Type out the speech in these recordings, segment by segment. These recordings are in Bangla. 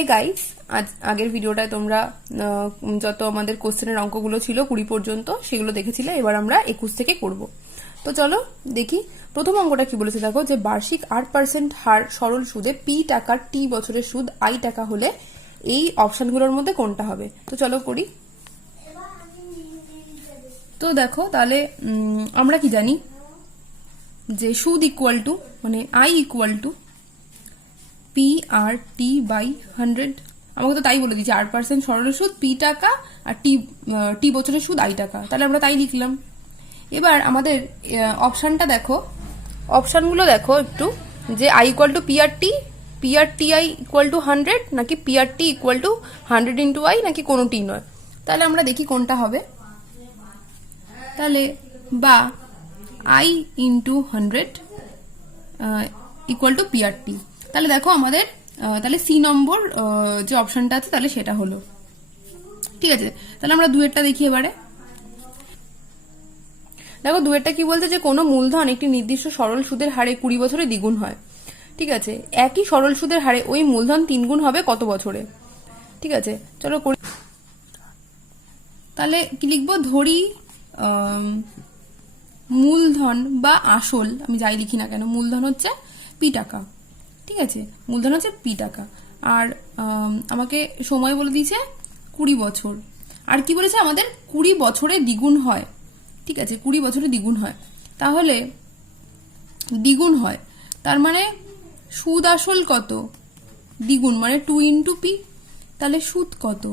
হে গাইস, আজ আগের ভিডিওটায় তোমরা যত আমাদের কোশ্চেনের অঙ্কগুলো ছিল 20 পর্যন্ত সেগুলো দেখেছিলে। এবার আমরা 21 থেকে করব। তো চলো দেখি প্রথম অঙ্কটা কি বলেছে। দেখো যে বার্ষিক 8% হার সরল সুদে পি টাকার টি বছরের সুদ আই টাকা হলে এই অপশনগুলোর মধ্যে কোনটা হবে। তো চলো করি। তো দেখো তাহলে আমরা কি জানি যে সুদ ইকুয়াল টু মানে I equal to P R T by 100। আমাকে তো তাই বলে দিয়েছে 8% সরল সুদ পি টাকা আর টি বছরের সুদ আই টাকা, তাহলে আমরা তাই লিখলাম। এবার আমাদের অপশনটা দেখো, অপশনগুলো দেখো একটু, যে I equal to P R T I equal to 100 নাকি P R T equal to 100 into I নাকি কোনোটি নয়। তাহলে আমরা দেখি কোনটা হবে। তাহলে বা I into 100 equal to P R T. তাহলে দেখো আমাদের তাহলে সি নম্বর যে অপশনটা আছে তাহলে সেটা হলো। ঠিক আছে, তাহলে আমরা দুয়েরটা দেখি এবারে। দেখো দুয়েরটা কি বলছে, যে কোনো মূলধন একটি নির্দিষ্ট সরল সুদের হারে 20 বছরে দ্বিগুণ হয়। ঠিক আছে, একই সরল সুদের হারে ওই মূলধন 3 গুণ হবে কত বছরে। ঠিক আছে, চলো করি। তাহলে কি লিখবো, ধরি মূলধন বা আসল আমি যাই লিখি না কেন, মূলধন হচ্ছে পি টাকা। ঠিক আছে, মূলধন হচ্ছে পি টাকা, আর আমাকে সময় বলে দিয়েছে 20 বছর, আর কি বলেছে আমাদের 20 বছরে দ্বিগুণ হয়। ঠিক আছে, 20 বছরে দ্বিগুণ হয়, তাহলে দ্বিগুণ হয় তার মানে সুদ আসল কত, দ্বিগুণ মানে 2 ইন্টু পি। তাহলে সুদ কত,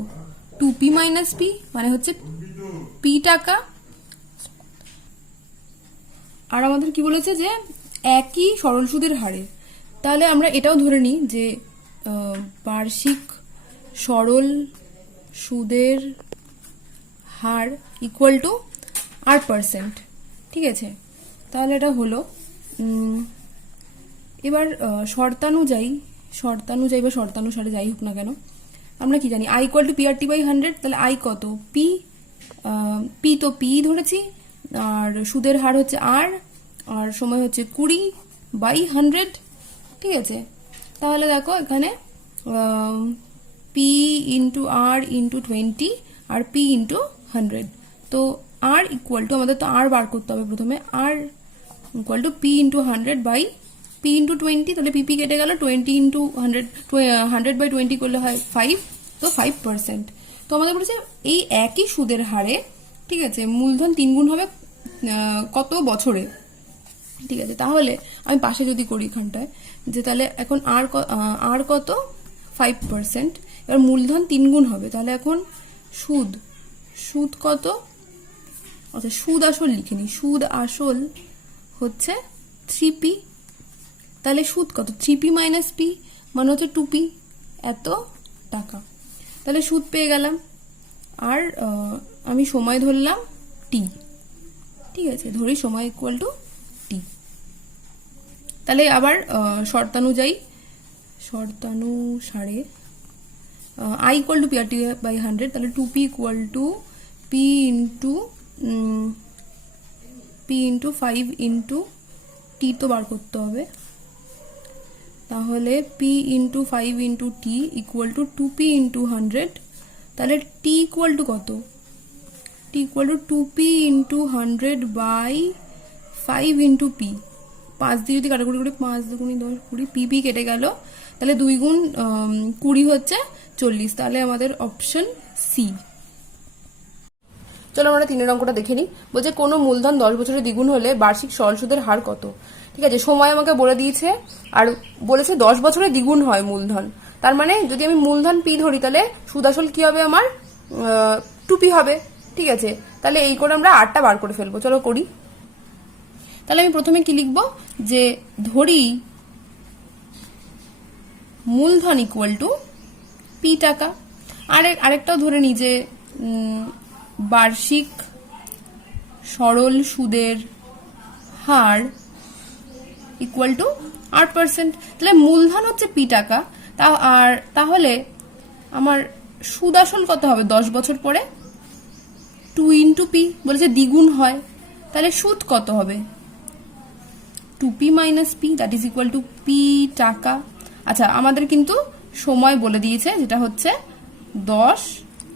2p মাইনাস পি, মানে হচ্ছে পি টাকা। আর আমাদের কি বলেছে যে একই সরল সুদের হারে, তাহলে আমরা এটাও ধরে নিই যে বার্ষিক সরল সুদের হার ইকুয়াল টু 8%। ঠিক আছে, তাহলে এটা হলো। এবার শর্তানুযায়ী বা শর্তানুসারে যাই হোক না কেন, আমরা কি জানি I equal to P R T by 100। তাহলে আই কত, পি তো পি ধরেছি, আর সুদের হার হচ্ছে আর সময় হচ্ছে 20 বাই 100। ঠিক আছে, তাহলে দেখো এখানে পি ইন্টু আর ইন্টু 20 আর পি ইন্টু 100। তো আর ইকুয়াল টু, আমাদের তো আর বার করতে হবে প্রথমে, R equal to P into 100 by P into 20। তাহলে পিপি কেটে গেল, 20 ইন্টু 100 বাই 20 করলে হয় 5, তো 5%। তো আমাদের বলেছে এই একই সুদের হারে, ঠিক আছে, মূলধন 3 গুণ হবে কত বছরে। ঠিক আছে, তাহলে আমি পাশে যদি করি এখানটায়, যে তাহলে এখন আর কত 5%, এবার মূলধন 3 গুণ হবে, তাহলে এখন সুদ কত, আচ্ছা সুদ আসল লিখে নি, সুদ আসল হচ্ছে 3p। তাহলে সুদ কত, 3p মাইনাস পি মানে হচ্ছে 2p, এত টাকা। তাহলে সুদ পেয়ে গেলাম, আর আমি সময় ধরলাম টি। ঠিক আছে, ধরি সময় ইকুয়াল টু টি। তাহলে আবার শর্তানুসারে I equal to P R T by 100, তাহলে 2p equal to P into 5 into T তো বার করতে হবে। তাহলে P into 5 into T equal to 2p into 100। তাহলে টি ইকুয়াল টু কত, T equal to 2p into 100 by 5 into P. 5 দিয়ে যদি কাটাকুটি করি, 5 দুগুণি 10 20, পিপি কেটে গেল, তাহলে 2 গুণ 20 হচ্ছে 40। তাহলে আমাদের অপশন সি। চলো আমরা 3 অঙ্কটা দেখে নিই। বলছে কোনো মূলধন 10 বছরে দ্বিগুণ হলে বার্ষিক সরল সুদের হার কত। ঠিক আছে, সময় আমাকে বলে দিয়েছে, আর বলেছে 10 বছরে দ্বিগুণ হয় মূলধন, তার মানে যদি আমি মূলধন পি ধরি তাহলে সুদ আসল কি হবে আমার 2p হবে। ঠিক আছে, তাহলে এই করে আমরা 8টা বার করে ফেলবো। চলো করি। তাহলে আমি প্রথমে কি লিখবো, যে ধরি মূলধন ইকুয়াল টু পি টাকা, আরেকটাও ধরে নিই যে বার্ষিক সরল সুদের হার ইকুয়াল টু 8%। তাহলে মূলধন হচ্ছে পি টাকা, তাহলে আমার সুদ আসল কত হবে 10 বছর পরে, 2 ইন্টু পি, বলেছে দ্বিগুণ হয়, তাহলে সুদ কত হবে 2p minus P, that is equal to P টাকা। আচ্ছা আমাদের কিন্তু সময় বলে দিয়েছে যেটা হচ্ছে 10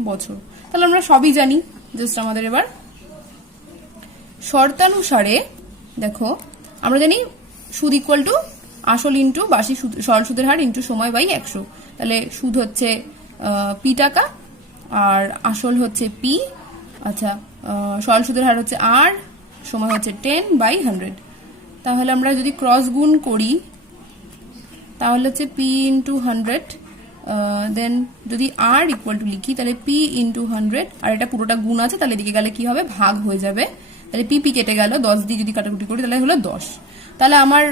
বছর। তাহলে আমরা সবই জানি। জাস্ট আমাদের এবার শর্তানুসারে দেখো আমরা জানি সুদ ইকুয়াল টু আসল ইন্টু বার্ষিক সরল সুদের হার ইন্টু সময় বাই 100। তাহলে সুদ হচ্ছে পি টাকা আর আসল হচ্ছে পি, আচ্ছা সরল সুদের হার হচ্ছে আর, সময় হচ্ছে 10/100। তাহলে আমরা যদি ক্রস গুণ করি তাহলে হচ্ছে পি ইন্টু 100, দেন যদি আর ইকুয়াল টু লিখি তাহলে পি ইন্টু 100, আর এটা পুরোটা গুণ আছে তাহলে এদিকে গেলে কি হবে ভাগ হয়ে যাবে। তাহলে পি কেটে গেল, 10 দিয়ে যদি কাটাকুটি করি তাহলে হলো 10। তাহলে আমার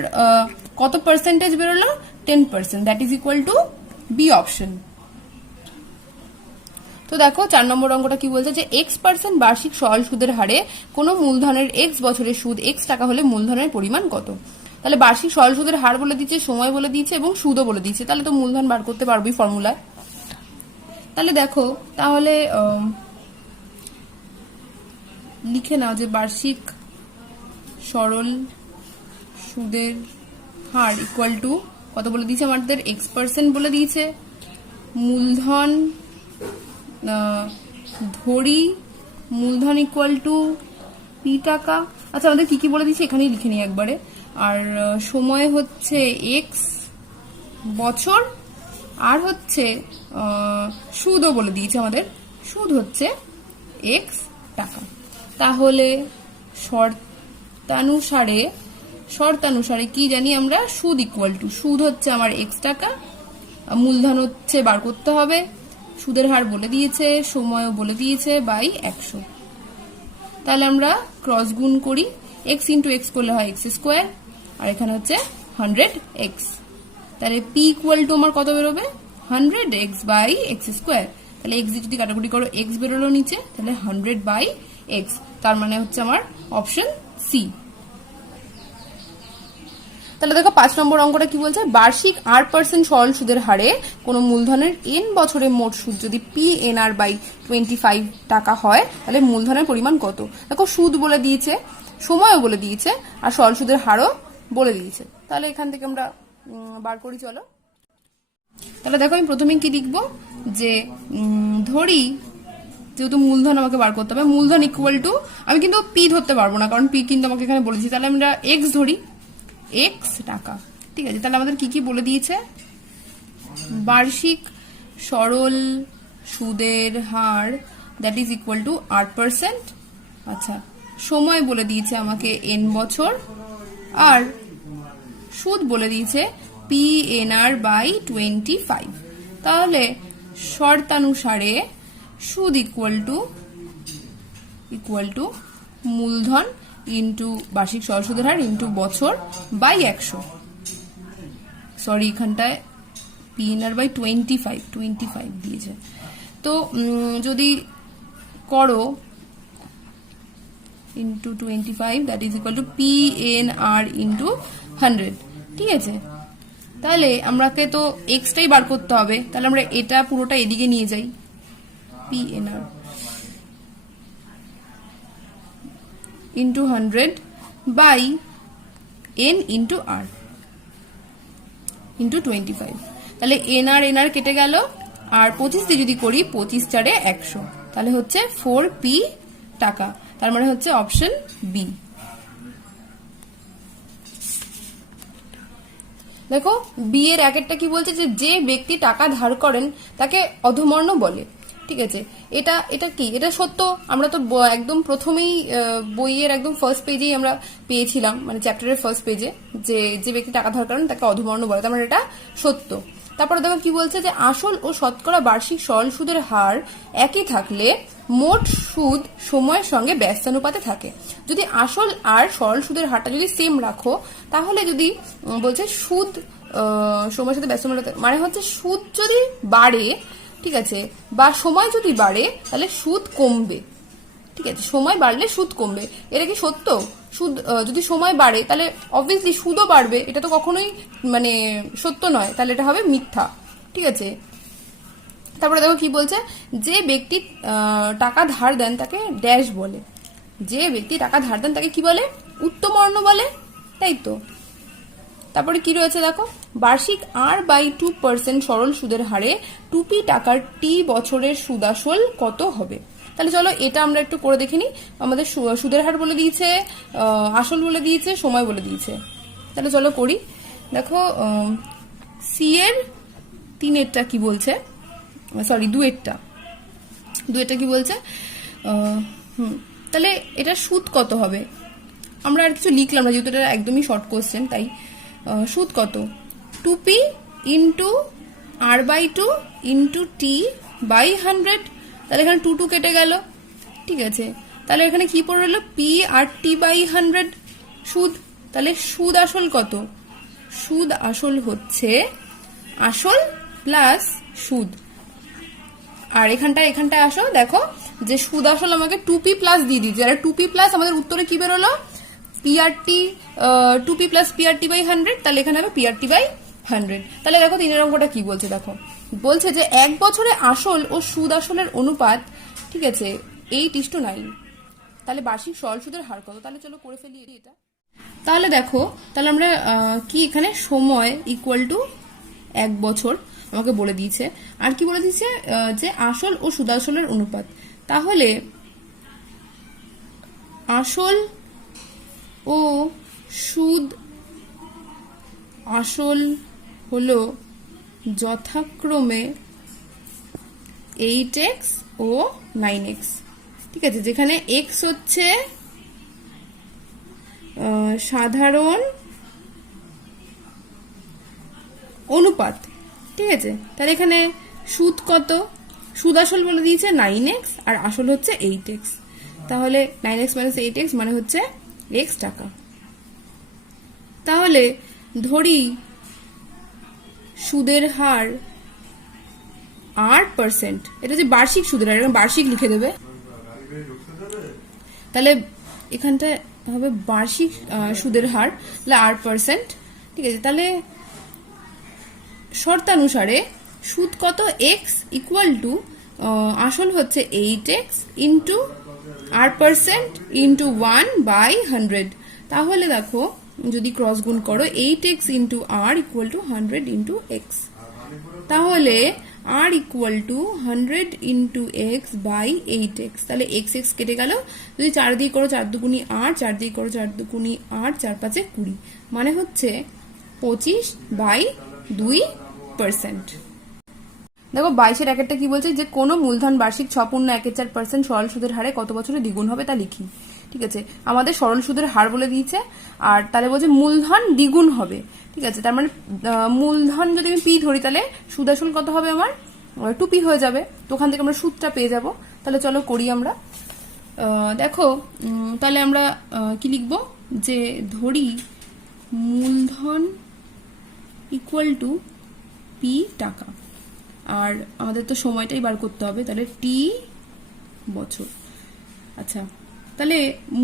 কত পার্সেন্টেজ বেরোলো? 10%, that is equal to B option. তো দেখো 4 নম্বর অঙ্কটা কি বলছে যে x% বার্ষিক সরল সুদের হারে কোনো মূলধনের x বছরের সুদ x টাকা হলে মূলধনের পরিমাণ কত? তাহলে বার্ষিক সরল সুদের হার বলে দিয়েছে, সময় বলে দিয়েছে এবং সুদও বলে দিয়েছে, তাহলে তো মূলধন বার করতে পারবোই ফর্মুলায়। তাহলে দেখো তাহলে লিখে নাও যে বার্ষিক সরল সুদের হার ইকুয়াল টু কত বলে দিয়েছে আমাদের? x% বলে দিয়েছে, মূলধন ধরি মূলধন ইকুয়াল টু পি টাকা। আচ্ছা আমাদের কি কি বলে দিয়েছে এখানেই লিখে নিই একবারে। আর সময় হচ্ছে x বছর, আর হচ্ছে সুদও বলে দিয়েছে আমাদের, সুদ হচ্ছে x টাকা। তাহলে শর্তানুসারে কি জানি আমরা? সুদ ইকুয়াল টু, সুদ হচ্ছে আমার x টাকা, মূলধন হচ্ছে বার করতে হবে, সুদের হার বলে দিয়েছে, সময়ও বলে দিয়েছে বাই 100। তাহলে আমরা ক্রস গুণ করি, x ইন্টু x করলে হয় x², আর এখানে হচ্ছে 100x। তাহলে p ইকুয়াল টু আমার কত বেরোবে? 100x by x²। তাহলে x যদি কাটাকুটি করো x বেরোলো নিচে, তাহলে 100/x, তার মানে হচ্ছে আমার অপশন সি। তাহলে দেখো 5 নম্বর অঙ্কটা কি বলছে? বার্ষিক 8% সরল সুদের হারে কোনো মূলধনের n বছরে মোট সুদ যদি PNR/25 টাকা হয় তাহলে মূলধনের পরিমাণ কত? দেখো সুদ বলে দিয়েছে, সময়ও বলে দিয়েছে, আর সরল সুদের হারও বলে দিয়েছে। তাহলে এখান থেকে আমরা বার করি, চলো। তাহলে দেখো আমি প্রথমে কি লিখবো যে ধরি, যেহেতু মূলধন আমাকে বার করতে হবে, মূলধন ইকুয়াল টু, আমি কিন্তু পি ধরতে পারবো না কারণ পি কিন্তু আমাকে এখানে বলেছে, তাহলে আমরা x ধরি, x টাকা। ঠিক আছে, তাহলে আমাদের কি কি বলে দিয়েছে? বার্ষিক সরল সুদের her that is equal two 8%, আচ্ছা সময় বলে দিয়েছে আমাকে n বছর, আর সুদ বলে দিয়েছে PNR/25। তাহলে শর্তানুসারে সুদ ইকুয়াল টু মূলধন ইন্টু বার্ষিক সরল সুদের হার ইন্টু বছর বাই 100। সরি, এখানটায় PNR/25 দিয়েছে। তো যদি করো into 25 that is equal two PNR into 100। ঠিক আছে, তাহলে আমাকে তো এক্সটাই বার করতে হবে, তাহলে আমরা এটা পুরোটা এদিকে নিয়ে যাই, PNR into 100 by n into r into 25। তাহলে NR কেটে গেল, আর 25 দিয়ে যদি করি 25 4 100, তাহলে হচ্ছে 4p টাকা, তার মানে হচ্ছে অপশন বি। দেখো বি এর একটা কি বলছে যে ব্যক্তি টাকা ধার করেন তাকে অধমর্ণ বলে। ঠিক আছে, এটা কি? এটা সত্য। আমরা তো একদম প্রথমেই বইয়ের একদম ফার্স্ট পেজেই আমরা পেয়েছিলাম, মানে চ্যাপ্টারের ফার্স্ট পেজে, যে ব্যক্তি টাকা ধার করেন তাকে অধমর্ণ বলে, তার মানে এটা সত্য। তারপরে দেখো কি বলছে যে আসল ও শতকরা বার্ষিক সরল সুদের হার একই থাকলে মোট সুদ সময়ের সঙ্গে ব্যস্তানুপাতে থাকে। যদি আসল আর সরল সুদের হারটা যদি সেম রাখো, তাহলে যদি বলছে সুদ সময়ের সাথে ব্যস্তানুপাতে, মানে হচ্ছে সুদ যদি বাড়ে, ঠিক আছে, বা সময় যদি বাড়ে তাহলে সুদ কমবে। ঠিক আছে, সময় বাড়লে সুদ কমবে, এটা কি সত্য? সুদ যদি সময় বাড়ে তাহলে অবভিয়াসলি সুদও বাড়বে, এটা তো কখনোই মানে সত্য নয়, তাহলে এটা হবে মিথ্যা। ঠিক আছে, তারপরে দেখো কি বলছে, যে ব্যক্তি টাকা ধার দেন তাকে ড্যাশ বলে। যে ব্যক্তি টাকা ধার দেন তাকে কি বলে? উত্তমর্ণ বলে, তাই তো। তারপরে কি রয়েছে দেখো, বার্ষিক R/2% সরল সুদের হারে 2p টাকার টি বছরের সুদ আসল কত হবে। তাহলে চলো এটা আমরা একটু করে দেখিনি। আমাদের সুদের হার বলে দিয়েছে, আসল বলে দিয়েছে, সময় বলে দিয়েছে। তাহলে চলো করি। দেখো সি এর 3-এরটা কি বলছে, সরি 2-এরটা কি বলছে, তাহলে এটা সুদ কত হবে। আমরা আর কিছু লিখলাম না, যেহেতু এটা একদমই শর্ট কোশ্চেন, তাই সুদ কত, 2p into R/2 into T by 100। তাহলে এখানে 2 কেটে গেল, ঠিক আছে। তাহলে এখানে কি পড়ে রইল, পি আর টি বাই 100 সুদ। তাহলে সুদ আসল কত, সুদ আসল হচ্ছে আসল প্লাস সুদ। আর এখানটায় আসো, দেখো যে সুদ আসল আমাকে 2p প্লাস দিয়ে দিচ্ছে, আর 2p প্লাস আমাদের উত্তরে কি বেরোলো, PRT, 2p plus PRT by 100। তাহলে এখানে হবে পিআরটি বাই 100। তাহলে দেখো 3-এর অঙ্কটা কি বলছে, দেখো বলছে যে 1 বছরে আসল ও সুদ আসলের অনুপাত, ঠিক আছে, 8:9। তাহলে বার্ষিক সরল সুদের হার কত। তাহলে চলো করে ফেলি এটা। তাহলে দেখো, তাহলে আমরা কি এখানে সময় ইকুয়াল টু 1 বছর আমাকে বলে দিয়েছে, আর কি বলে দিয়েছে যে আসল ও সুদ আসলের অনুপাত। তাহলে আসল ও সুদ আসল হলো যথাক্রমে 8x ও 9x, ঠিক আছে। যেখানে x হচ্ছে সাধারণ অনুপাত, ঠিক আছে। তাহলে এখানে সুদ কত, সুদ আসল বলে দিয়েছে 9x আর আসল হচ্ছে 8x। তাহলে 9x মাইনাস 8x মানে হচ্ছে x টাকা। তাহলে ধরি সুদের হার R%, এটা যে বার্ষিক সুদের হার, বার্ষিক লিখে দেবে। তাহলে এখানটা হবে বার্ষিক সুদের হার, তাহলে R%, ঠিক আছে। তাহলে শর্তানুসারে সুদ কত, x ইকুয়াল টু আসল হচ্ছে 8x ইন্টু R% ইন্টু 1/100। তাহলে দেখো যদি ক্রস গুণ করো 8x into R equal to 100 into x, তাহলে R equal to 100 into x by 8x। তাহলে x কেটে গেল, যদি 4 দিয়ে করো 4 দুগুণী 8, 4 দিয়ে করো 4 দুগুণী 8, 4 5 20, মানে হচ্ছে 25/2%। দেখো 22-এর 1-এরটা কি বলছে, যে কোনো মূলধন বার্ষিক 6.14% সরল সুদের হারে কত বছরে দ্বিগুণ হবে তা লিখি, ঠিক আছে। আমাদের সরল সুদের হার বলে দিয়েছে, আর তাহলে বলছে মূলধন দ্বিগুণ হবে, ঠিক আছে। তার মানে মূলধন যদি আমি পি ধরি, তাহলে সুদ আসল কত হবে আমার 2p হয়ে যাবে। তো ওখান থেকে আমরা সুদটা পেয়ে যাব। তাহলে চলো করি আমরা। দেখো তাহলে আমরা কি লিখবো, যে ধরি মূলধন ইকুয়াল টু পি টাকা, আর আমাদের তো সময়টাই বার করতে হবে, তাহলে টি বছর। আচ্ছা, তাহলে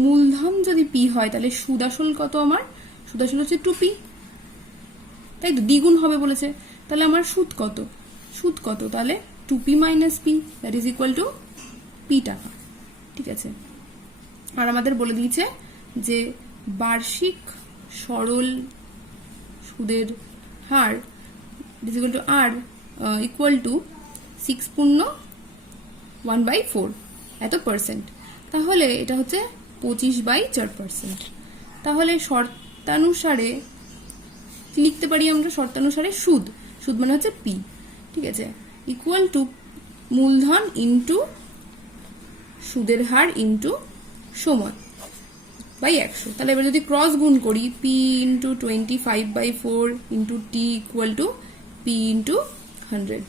মূলধন যদি পি হয়, তাহলে সুদ আসল কত, আমার সুদ আসল হচ্ছে 2p, তাই তো, দ্বিগুণ হবে বলেছে। তাহলে আমার সুদ কত, তাহলে 2p minus p, that is equal two p টাকা, ঠিক আছে। আর আমাদের বলে দিয়েছে যে বার্ষিক সরল সুদের হার is equal to R equal to 6.1/4 এত পার্সেন্ট। তাহলে এটা হচ্ছে 25/4%। তাহলে শর্তানুসারে লিখতে পারি আমরা, শর্তানুসারে সুদ মানে হচ্ছে পি, ঠিক আছে, ইকুয়াল টু মূলধন ইন্টু সুদের হার ইন্টু সময় বাই 100। তাহলে এবার যদি ক্রস গুণ করি, P into 25/4 into T equal to P into 100।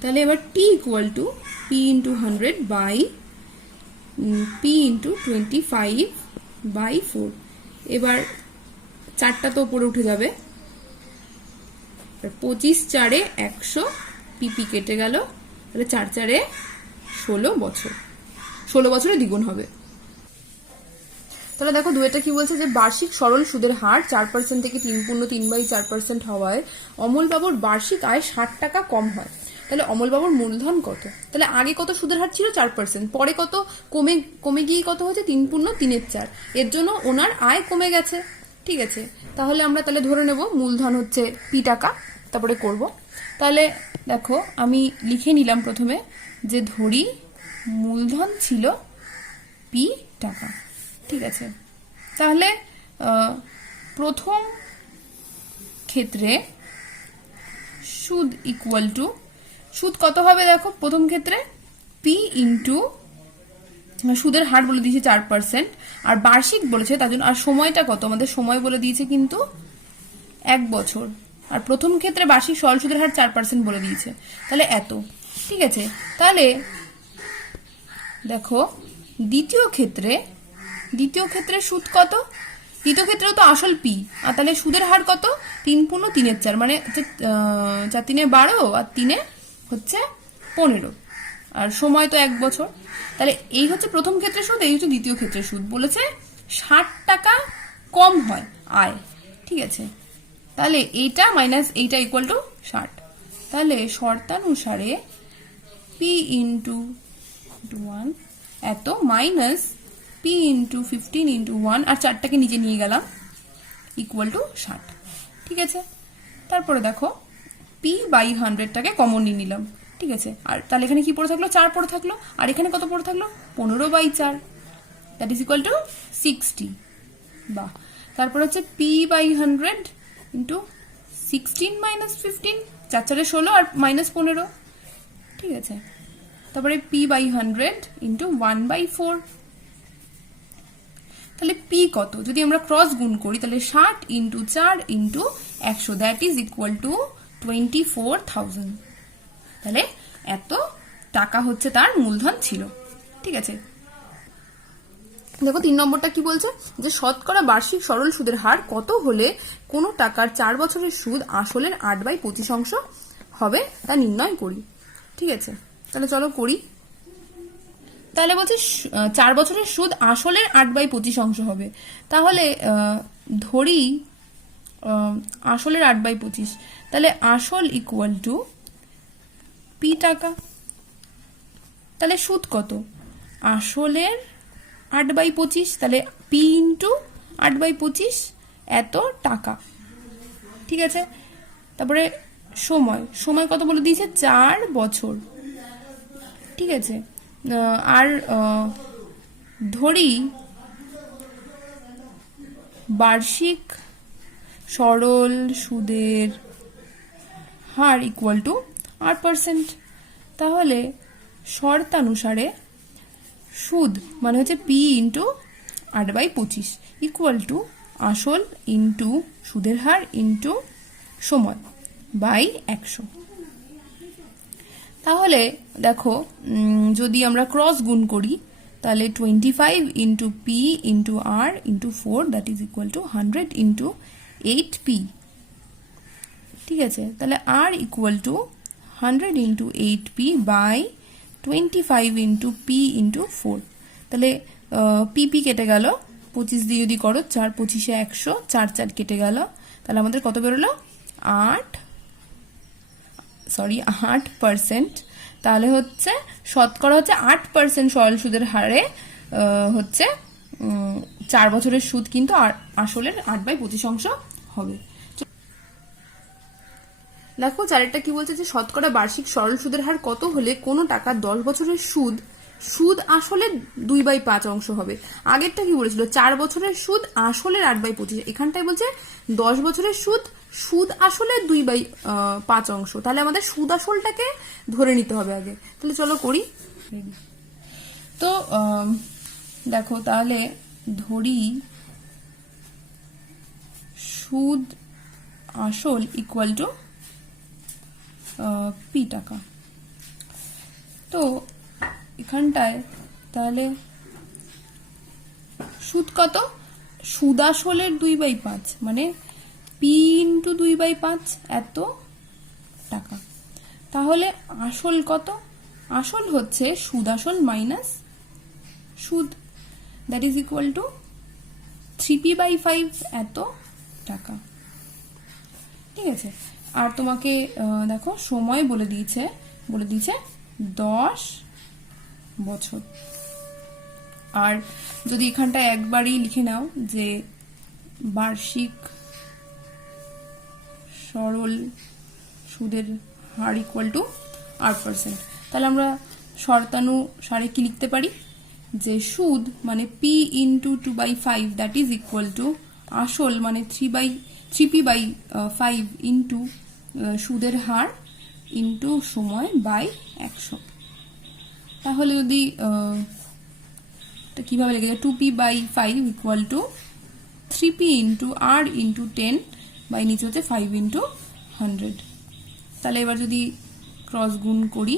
তাহলে এবার T equal to P into 100 by P into 25/4। এবার 4টা তো উপরে উঠে যাবে, 25/4 100, পিপি কেটে গেল, তাহলে 4/4 16 বছর, 16 বছরে দ্বিগুণ হবে। তাহলে দেখো 2-টা কি বলছে, যে বার্ষিক সরল সুদের হার 4% থেকে 3.3/4% হওয়ায় অমল বাবুর বার্ষিক আয় 60 টাকা কম হয়। তাহলে অমল বাবুর মূলধন কত, তাহলে আগে কত সুদের হার ছিল 4%, পরে কত কমে গিয়ে কত হয়েছে 3.34, এর জন্য ওনার আয় কমে গেছে, ঠিক আছে, তাহলে আমরা তাহলে ধরে নেব মূলধন হচ্ছে পি টাকা, তারপরে করব। তাহলে দেখো আমি লিখে নিলাম প্রথমে যে ধরি মূলধন ছিল পি টাকা। ঠিক আছে, তাহলে প্রথম ক্ষেত্রে সুদ ইকুয়াল টু, সুদ কত হবে দেখো প্রথম ক্ষেত্রে পি ইন্টু সুদের হার বলে দিয়েছে 4%, আর বার্ষিক বলেছে তার জন্য, আর সময়টা কত আমাদের সময় বলে দিয়েছে কিন্তু 1 বছর, আর প্রথম ক্ষেত্রে বার্ষিক সরল সুদের হার 4% বলে দিয়েছে, তাহলে এত। ঠিক আছে, তাহলে দেখো দ্বিতীয় ক্ষেত্রে সুদ কত, দ্বিতীয় ক্ষেত্রে তো আসল পি, আর তাহলে সুদের হার কত 3×3=4, মানে 4×3=12 আর 3 হচ্ছে 15, আর সময় তো 1 বছর। তাহলে এই হচ্ছে প্রথম ক্ষেত্রে সুদ, এই হচ্ছে দ্বিতীয় ক্ষেত্রে সুদ। বলেছে 60 টাকা কম হয় আয়। ঠিক আছে, তাহলে এইটা মাইনাস এইটা ইকুয়াল টু 60। তাহলে শর্তানুসারে পি ইন্টু 1 এত মাইনাস পি ইন্টু 15×1, আর 4টাকে নিচে নিয়ে গেলাম, ইকুয়াল টু 60। ঠিক আছে, তারপরে দেখো পি বাই 100টাকে কমন নিয়ে নিলাম। ঠিক আছে, আর তাহলে এখানে কি পড়ে থাকলো, 4 পড়ে থাকলো, আর এখানে কত পড়ে থাকলো 15/4, দ্যাট ইজ ইকুয়াল টু 60। বাহ, তারপর হচ্ছে পি বাই 100 ইন্টু 16 মাইনাস 15, 4×4=16 আর মাইনাস 15। ঠিক আছে, তারপরে পি বাই 100 ইন্টু 1/4। তাহলে পি কত, যদি আমরা ক্রস গুণ করি তাহলে 60 into 4 into 100, that is equal two 24,000। তাহলে এত টাকা হচ্ছে তার মূলধন ছিল। ঠিক আছে, দেখো 3 নম্বরটা কি বলছে, যে শতকরা বার্ষিক সরল সুদের হার কত হলে কোনো টাকার 4 বছরের সুদ আসলের 8/25 হবে তা নির্ণয় করি। ঠিক আছে, তাহলে চলো করি। তাহলে বলছে 4 বছরের সুদ আসলের 8/25 হবে, তাহলে ধরি আসলের 8/25, তাহলে আসল ইকুয়াল টু পি টাকা। তাহলে সুদ কত, আসলের 8/25, তাহলে পি ইন্টু 8/25 এত টাকা। ঠিক আছে, তারপরে সময় কত বলে দিয়েছে 4 বছর। ঠিক আছে, আর ধরি বার্ষিক সরল সুদের হার ইকুয়াল টু 8%। তাহলে শর্তানুসারে সুদ মানে হচ্ছে পি ইন্টু 8/25 ইকুয়াল টু আসল ইন্টু সুদের হার ইন্টু সময় বাই 100। তাহলে দেখো যদি আমরা ক্রস গুণ করি তাহলে 25 into P into R into 4, that is equal to 100 into 8p। ঠিক আছে, তাহলে R equal to 100 into 8p by 25 into P into 4। তাহলে পিপি কেটে গেল, 25 দিয়ে যদি করো 4×25 100, 4 কেটে গেল, তাহলে আমাদের কত বেরোলো 8%। তাহলে হচ্ছে শতকরা হচ্ছে 8% সরল সুদের হারে হচ্ছে 4 বছরের সুদ কিন্তু আসলের 8/25 হবে। দেখো চারেরটা কি বলছে, যে শতকরা বার্ষিক সরল সুদের হার কত হলে কোনো টাকা 10 বছরের সুদ আসলে 2/5 হবে। আগেরটা কি বলেছিল 4 বছরের সুদ আসলের 8/25, এখানটায় বলছে 10 বছরের সুদ আসলে 2/5। তাহলে আমাদের সুদ আসলটাকে ধরে নিতে হবে আগে। তাহলে চলো করি। তো দেখো তাহলে ধরি সুদ আসল ইকুয়াল টু পি টাকা। তো এখানটায় তাহলে সুদ কত, সুদ আসলের 2/5 মানে পি ইন্টু 2/5 এত টাকা। তাহলে আসল কত, আসল হচ্ছে সুদ আসল মাইনাস সুদ, that is equal two 3p/5 এত টাকা। ঠিক আছে, আর তোমাকে দেখো সময় বলে দিয়েছে 10 বছর। আর যদি এখানটা একবারই লিখে নাও যে বার্ষিক সরল সুদের হার ইকুয়াল টু 8%। তাহলে আমরা শর্তানুসারে কি লিখতে পারি, যে সুদ মানে p into 2/5 that is equal two আসল মানে 3p/5 ইন্টু সুদের হার ইন্টু সময় বাই 100। তাহলে যদি কিভাবে লেখা যায়, 2p/5 equal to 3p into r into 10 by নিচে হচ্ছে 5 ইন্টু 100। তাহলে এবার যদি ক্রস গুণ করি,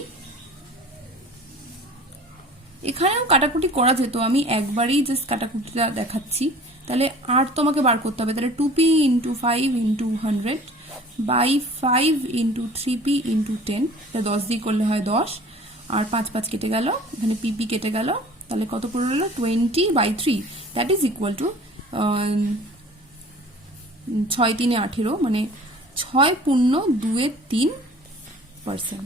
এখানেও কাটাকুটি করা যেত, আমি একবারই জাস্ট কাটাকুটিটা দেখাচ্ছি। তাহলে আর তোমাকে বার করতে হবে, তাহলে 2p into 5 into 100 by 5 into 3p into 10, 10 দিয়ে করলে হয় 10, আর 5 5 কেটে গেল, এখানে pp কেটে গেল, তাহলে কত পড়ে রইল 20/3 দ্যাট ইজ ইকুয়াল টু 6 3 18, মানে 6.23%।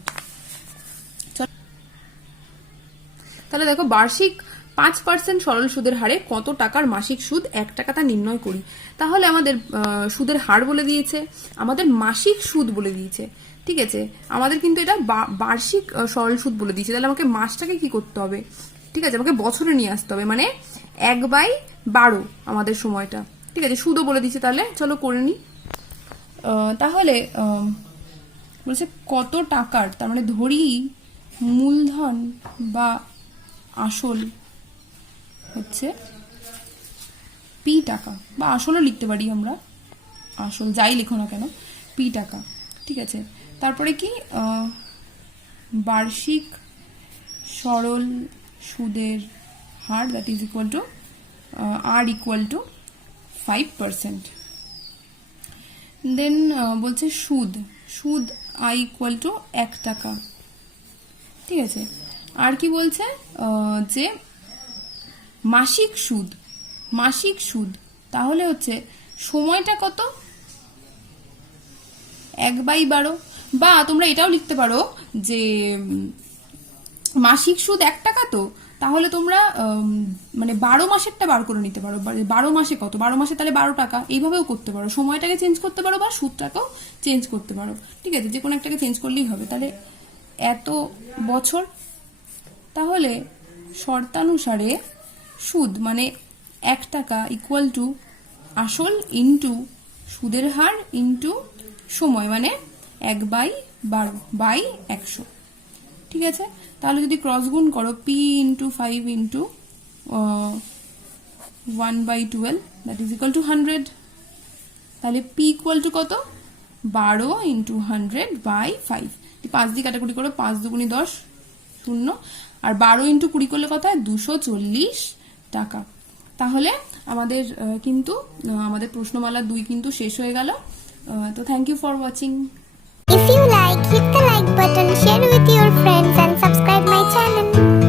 তাহলে দেখো বার্ষিক 5% সরল সুদের হারে কত টাকার মাসিক সুদ 1 টাকা তা নির্ণয় করি। তাহলে আমাদের সুদের হার বলে দিয়েছে, আমাদের মাসিক সুদ বলে দিয়েছে, ঠিক আছে, আমাদের কিন্তু এটা বার্ষিক সরল সুদ বলে দিয়েছে। তাহলে আমাকে মাসটাকে কি করতে হবে, ঠিক আছে, আমাকে বছরে নিয়ে আসতে হবে, মানে 1/12 আমাদের সময়টা, ঠিক আছে, সুদও বলে দিয়েছে। তাহলে চলো করে নি। তাহলে বলছে কত টাকার, তার মানে ধরি মূলধন বা আসল হচ্ছে p টাকা, বা আসলও লিখতে পারি আমরা, আসল যাই লিখো না কেন, p টাকা, ঠিক আছে। তারপরে কি বার্ষিক সরল সুদের her that is equal to r equal two 5%। দেন বলছে সুদ i ইকুয়াল টু 1 টাকা, ঠিক আছে। আর কি বলছে, যে মাসিক সুদ তাহলে হচ্ছে সময়টা কত 1/12, বা তোমরা এটাও লিখতে পারো যে মাসিক সুদ 1 টাকা, তো তাহলে তোমরা মানে 12 মাসেরটা বার করে নিতে পারো, 12 মাসে কত, 12 মাসে তাহলে 12 টাকা, এইভাবেও করতে পারো, সময়টাকে চেঞ্জ করতে পারো বা সুদটাকেও চেঞ্জ করতে পারো, ঠিক আছে, যে কোনো একটাকে চেঞ্জ করলেই হবে। তাহলে এত বছর, তাহলে শর্তানুসারে সুদ মানে 1 টাকা ইকুয়াল টু আসল ইন্টু সুদের হার ইন্টু সময়, মানে 1/12 বাই 100, ঠিক আছে। তাহলে যদি ক্রস গুণ করো, p into 5 into 1/12 that is equal to 100। তাহলে p ইকুয়াল টু কত, 12 ইন্টু 100 বাই 5, 5 দিয়ে কাটাকুটি করো, 5 দুগুণি 10, 0, আর 12 ইন্টু 20 করলে কত হয় 240 টাকা। তাহলে আমাদের কিন্তু আমাদের প্রশ্নমালা 2 কিন্তু শেষ হয়ে গেল। তো thank you for watching. If you like, hit the like button, share with your friends.